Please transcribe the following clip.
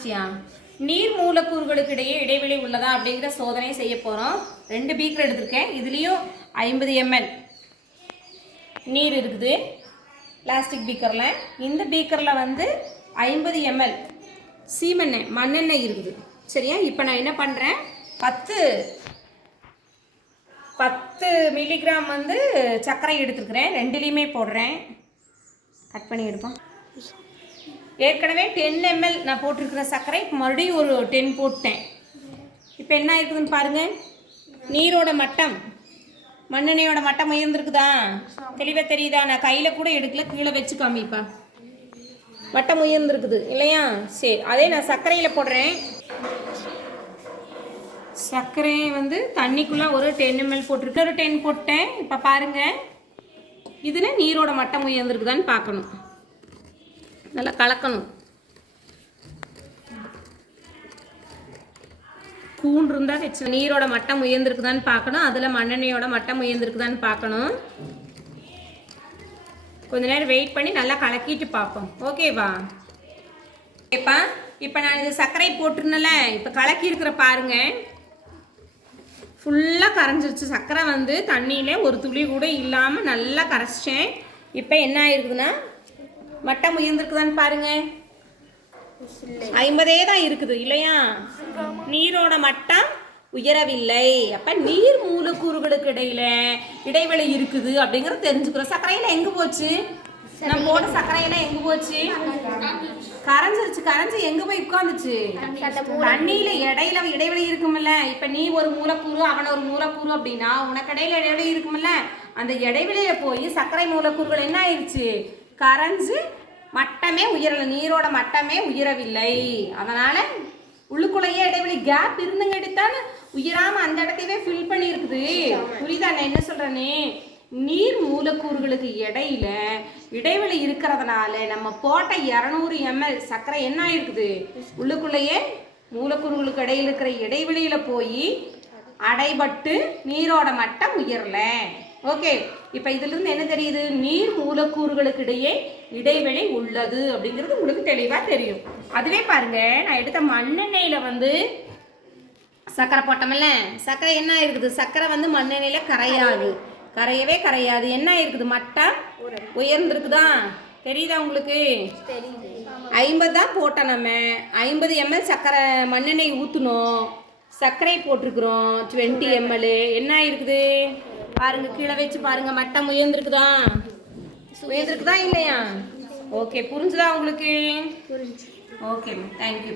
ஆரம்பிச்சிட்டியா நீர் மூலக்கூறுகளுக்கு இடையே இடைவெளி உள்ளதா அப்படிங்கிற சோதனை செய்ய போகிறோம் ரெண்டு பீக்கர் எடுத்திருக்கேன். இதுலேயும் ஐம்பது எம்எல் நீர் இருக்குது. பிளாஸ்டிக் பீக்கரில். இந்த பீக்கரில் வந்து ஐம்பது எம்எல் சீமெண்ணெய் மண்ணெண்ணெய் இருக்குது. சரியா? இப்போ நான் என்ன பண்ணுறேன் பத்து பத்து மில்லிகிராம் வந்து சர்க்கரை எடுத்துருக்குறேன். ரெண்டுலேயுமே போடுறேன். கட் பண்ணி எடுப்போம். ஏற்கனவே டென் எம்எல் நான் போட்டிருக்கிற சர்க்கரை இப்போ மறுபடியும் ஒரு டென் போட்டேன். இப்போ என்ன இருக்குதுன்னு பாருங்கள் நீரோட மட்டம். மண்ணெண்ணையோட மட்டம் உயர்ந்திருக்குதா? தெளிவாக தெரியுதா? நான் கையில் கூட எடுக்கல கீழே வச்சு காமிப்பா. மட்டம் உயர்ந்திருக்குது இல்லையா? சரி அதே நான் சர்க்கரையில் போடுறேன். சர்க்கரை வந்து தண்ணிக்குள்ளே ஒரு டென் எம்எல் போட்டிருக்கு. ஒரு டென் போட்டேன். இப்போ பாருங்கள் இதில் நீரோட மட்டம் உயர்ந்திருக்குதான்னு பார்க்கணும். நல்லா கலக்கணும். கூன் இருந்தால் வச்சு நீரோட மட்டம் உயர்ந்திருக்குதான்னு பார்க்கணும். அதில் மண்ணெண்ணெயோட மட்டம் உயர்ந்திருக்குதான்னு பார்க்கணும். கொஞ்ச நேரம் வெயிட் பண்ணி நல்லா கலக்கிட்டு பார்ப்போம். ஓகேவா ஓகேப்பா இப்போ நான் இது சர்க்கரை போட்டிருந்தேன்ல இப்போ கலக்கி இருக்கிற பாருங்க. ஃபுல்லாக கரைஞ்சிருச்சு. சர்க்கரை வந்து தண்ணியில ஒரு துளி கூட இல்லாமல் நல்லா கரைச்சிட்டேன். இப்போ என்ன ஆயிருக்குதுன்னா மட்டம் உயர்ந்திருக்குதான்னு பாருங்க. ஐம்பதே தான் இருக்குது இல்லையா? நீரோட மட்டம் உயரவில்லை. அப்ப நீர் மூலக்கூறுகளுக்கு இடையில இடைவெளி இருக்குது அப்படிங்கறத தெரிஞ்சுக்கிறோம். சர்க்கரையில எங்க போச்சு? நம்ம போட சர்க்கரையெல்லாம் எங்க போச்சு? கரைஞ்சிருச்சு கரைஞ்சு எங்க போய் உட்காந்துச்சு? தண்ணியில இடையில இடைவெளி இருக்கும்ல. இப்ப நீ ஒரு மூலக்கூறு அவன் ஒரு மூலக்கூறு அப்படின்னா உனக்கு இடையில இடைவெளி இருக்கும்ல. அந்த இடைவெளியில போய் சர்க்கரை மூலக்கூறுகள் என்ன ஆயிடுச்சு கரைஞ்சு மட்டமே உயரல நீரோட மட்டமே உயரவில்லை. அதனால் உள்ளுக்குள்ளேயே இடைவெளி கேப் இருந்துங்கடித்தானே உயராம அந்த இடத்தையவே ஃபில் பண்ணியிருக்குது. புரியுதா நான் என்ன சொல்கிறேனே நீர் மூலக்கூறுகளுக்கு இடையில இடைவெளி இருக்கிறதுனால நம்ம போட்ட இரநூறு எம்எல் சர்க்கரை என்ன ஆயிருக்குது? உள்ளுக்குள்ளேயே மூலக்கூறுகளுக்கு இடையில இருக்கிற இடைவெளியில் போய் அடைபட்டு நீரோட மட்டம் உயரல. ஓகே இப்போ இதிலிருந்து என்ன தெரியுது? நீர் மூலக்கூறுகளுக்கு இடையே இடைவெளி உள்ளது அப்படிங்கிறது உங்களுக்கு தெளிவாக தெரியும். அதுவே பாருங்க நான் எடுத்த மண்ணெண்ணெயில் வந்து சர்க்கரை போட்டோம்ல சர்க்கரை என்ன இருக்குது சர்க்கரை வந்து மண்ணெண்ணெயில் கரையாது. கரையவே கரையாது. என்ன இருக்குது மட்டம் உயர்ந்திருக்குதா? தெரியுதா உங்களுக்கு? ஐம்பது தான் போட்டோம் நம்ம. ஐம்பது எம்எல் சர்க்கரை மண்ணெண்ணெய் ஊற்றணும் சர்க்கரை போட்டிருக்கிறோம். டுவெண்ட்டி எம்எல் என்ன இருக்குது பாருங்க கீழே வச்சு பாருங்க மட்டம் உயர்ந்திருக்குதா? உயர்ந்திருக்குதா இல்லையா? ஓகே புரிஞ்சுதா உங்களுக்கு? Okay thank you